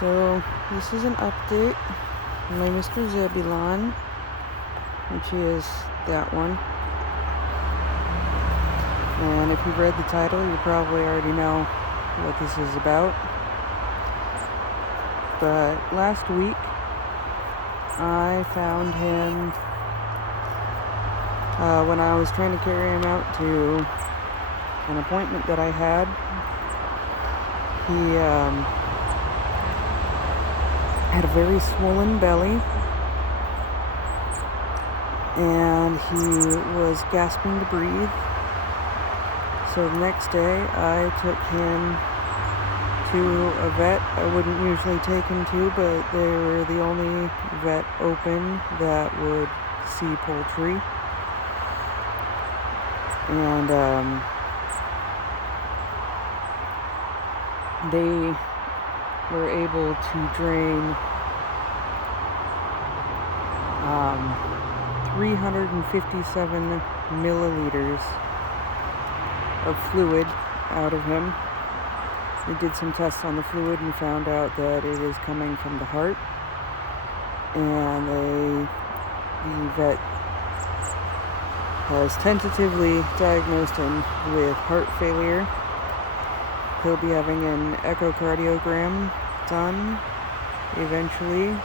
So this is an update on my Mr. Zebulon, which is that one. And if you've read the title, you probably already know what this is about. But last week, I found him when I was trying to carry him out to an appointment that I had. He had a very swollen belly, and he was gasping to breathe. So the next day, I took him to a vet I wouldn't usually take him to, but they were the only vet open that would see poultry. And they were able to drain 357 milliliters of fluid out of him. They did some tests on the fluid and found out that it is coming from the heart. And the vet has tentatively diagnosed him with heart failure. He'll be having an echocardiogram done eventually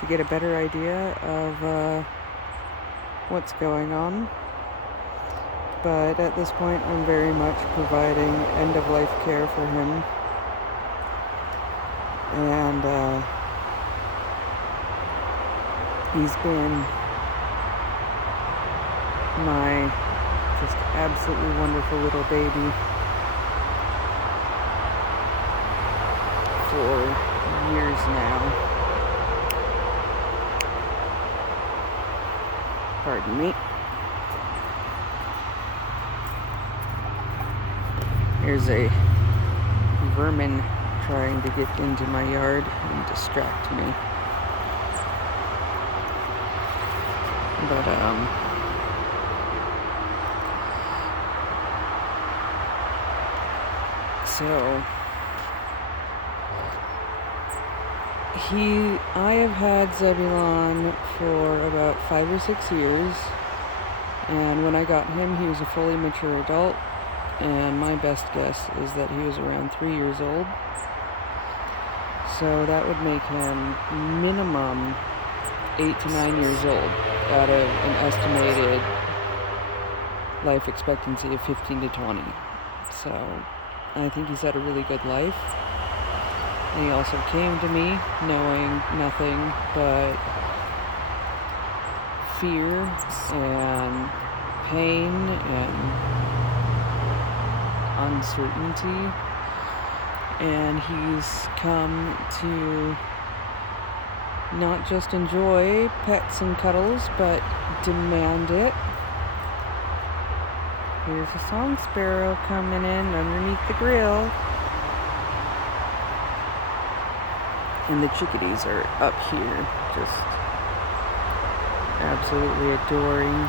to get a better idea of what's going on. But at this point, I'm very much providing end-of-life care for him. And he's been my just absolutely wonderful little baby for years now. Pardon me. Here's a vermin trying to get into my yard and distract me. But so I have had Zebulon for about 5 or 6 years, and when I got him, he was a fully mature adult, and my best guess is that he was around 3 years old. So that would make him minimum 8 to 9 years old out of an estimated life expectancy of 15 to 20. So I think he's had a really good life. And he also came to me knowing nothing but fear and pain and uncertainty. And he's come to not just enjoy pets and cuddles, but demand it. Here's a song sparrow coming in underneath the grill. And the chickadees are up here, just absolutely adoring.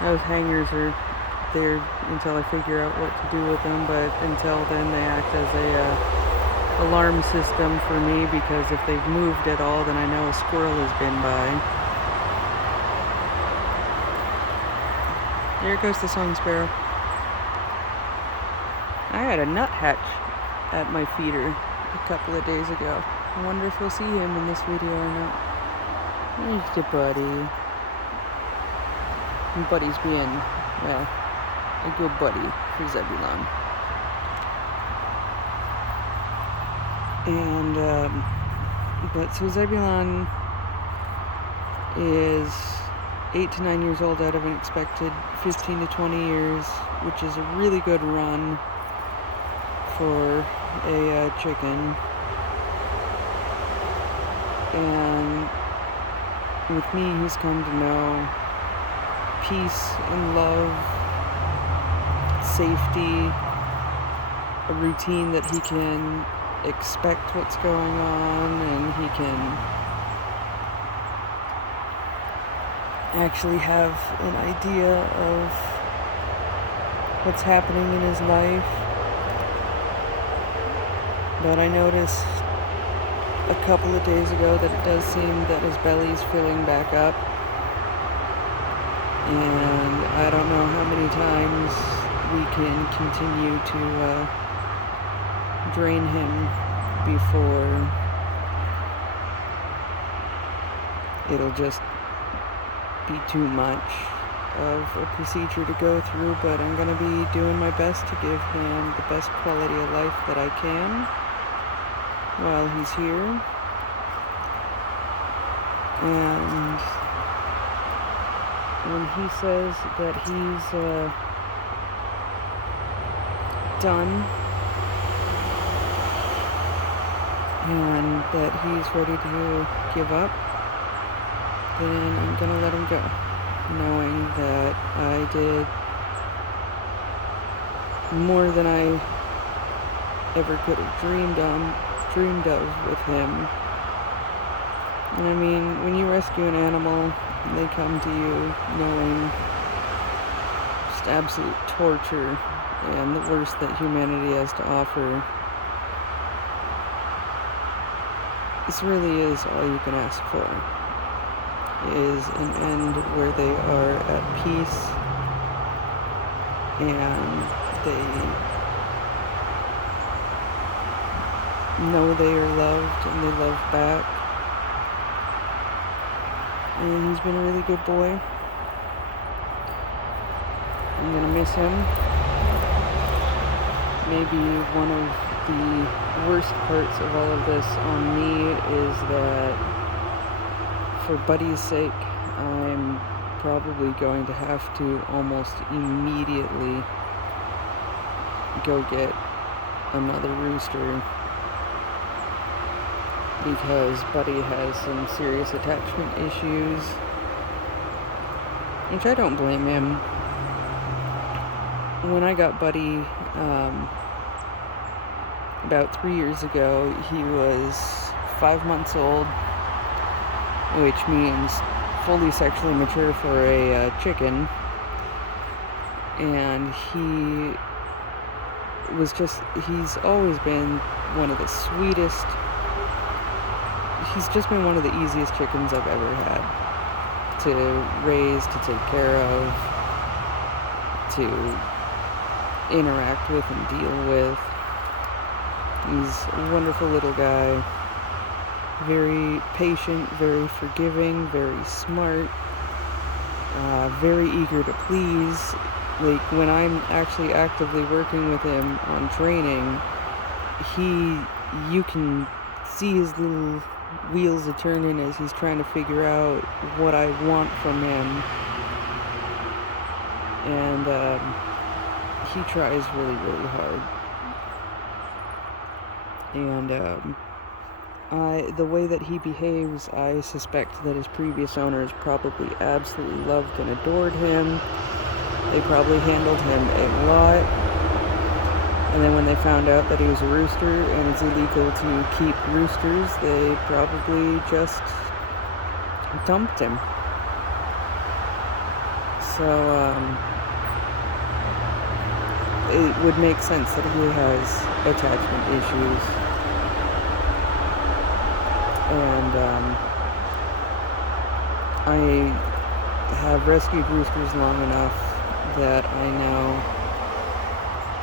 Those hangers are there until I figure out what to do with them, but until then they act as a alarm system for me, because if they've moved at all, then I know a squirrel has been by. There goes the song sparrow. I had a nuthatch at my feeder a couple of days ago. I wonder if we'll see him in this video or not. There's the buddy. And Buddy's being, well, a good buddy for Zebulon. And, but so Zebulon is 8 to 9 years old out of an expected 15 to 20 years, which is a really good run for a chicken. And with me, he's come to know peace and love, safety, a routine that he can expect what's going on, and he can actually have an idea of what's happening in his life. But I noticed a couple of days ago that it does seem that his belly's filling back up. And I don't know how many times we can continue to drain him before it'll just be too much of a procedure to go through. But I'm going to be doing my best to give him the best quality of life that I can while he's here. And when he says that he's done and that he's ready to give up, then I'm gonna let him go, knowing that I did more than I ever could have dreamed of with him. And I mean, when you rescue an animal, they come to you knowing just absolute torture and the worst that humanity has to offer. This really is all you can ask for, is an end where they are at peace and they know they are loved and they love back. And he's been a really good boy. I'm gonna miss him. Maybe one of the worst parts of all of this on me is that for Buddy's sake, I'm probably going to have to almost immediately go get another rooster, because Buddy has some serious attachment issues, which I don't blame him. When I got Buddy about 3 years ago, he was 5 months old, which means fully sexually mature for a chicken, and he's always been one of the sweetest. He's just been one of the easiest chickens I've ever had to raise, to take care of, to interact with and deal with. He's a wonderful little guy, very patient, very forgiving, very smart, very eager to please. Like, when I'm actually actively working with him on training, you can see his little wheels are turning as he's trying to figure out what I want from him, and he tries really, really hard. And the way that he behaves, I suspect that his previous owners probably absolutely loved and adored him. They probably handled him a lot. And then when they found out that he was a rooster and it's illegal to keep roosters, they probably just dumped him. So, it would make sense that he has attachment issues. And, I have rescued roosters long enough that I know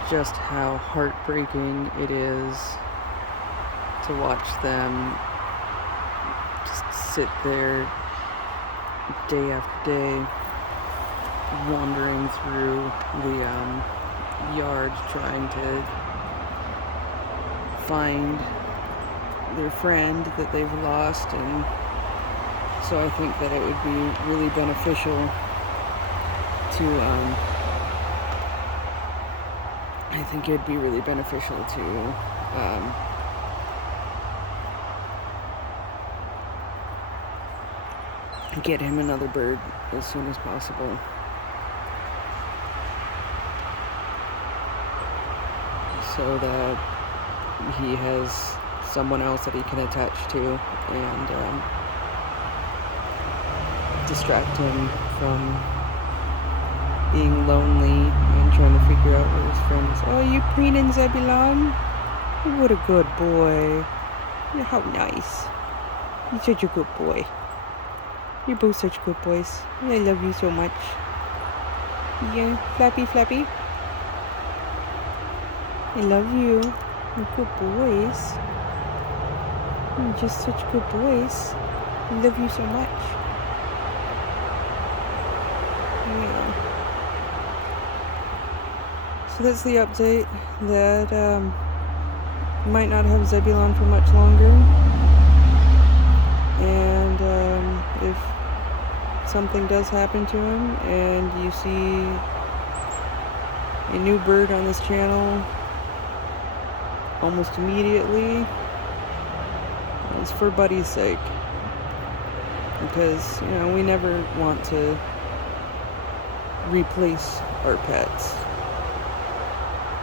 just how heartbreaking it is to watch them just sit there day after day, wandering through the yard trying to find their friend that they've lost. And so I think that it would be really beneficial to I think it'd be really beneficial to get him another bird as soon as possible. So that he has someone else that he can attach to and distract him from being lonely and trying to figure out where his friend is. Oh, you preening, Zebulon? What a good boy. Yeah, how nice. You're such a good boy. You're both such good boys. I love you so much. Yeah, Flappy, Flappy. I love you. You're good boys. You're just such good boys. I love you so much. Yeah. So that's the update. That might not have Zebulon for much longer. And if something does happen to him and you see a new bird on this channel almost immediately, it's for Buddy's sake, because we never want to replace our pets,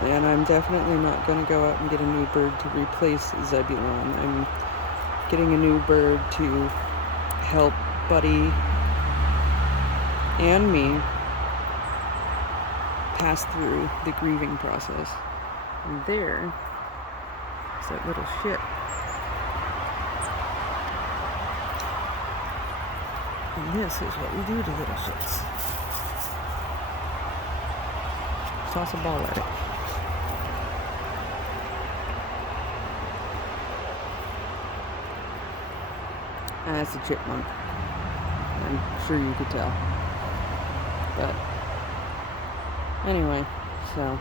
and I'm definitely not going to go out and get a new bird to replace Zebulon. I'm getting a new bird to help Buddy and me pass through the grieving process. And there is that little shit. And this is what we do to little shits. Toss a ball at it. And that's a chipmunk. I'm sure you could tell. But anyway, so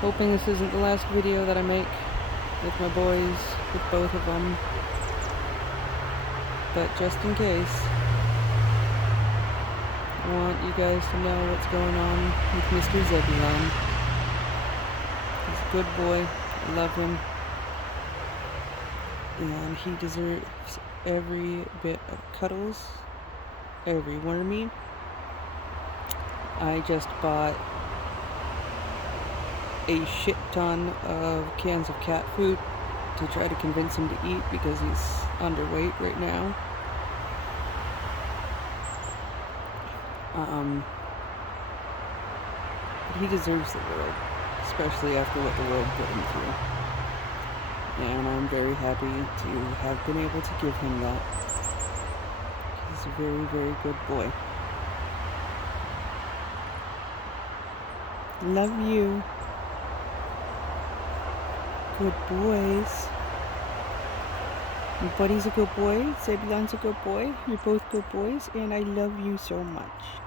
hoping this isn't the last video that I make with my boys, with both of them. But just in case, I want you guys to know what's going on with Mr. Zebulon. He's a good boy. I love him. And he deserves every bit of cuddles, every wormy. I just bought a shit ton of cans of cat food to try to convince him to eat because he's underweight right now. But he deserves the world, especially after what the world put him through. And I'm very happy to have been able to give him that. He's a very, very good boy. Love you. Good boys. Buddy's a good boy. Zebulon's a good boy. You're both good boys, and I love you so much.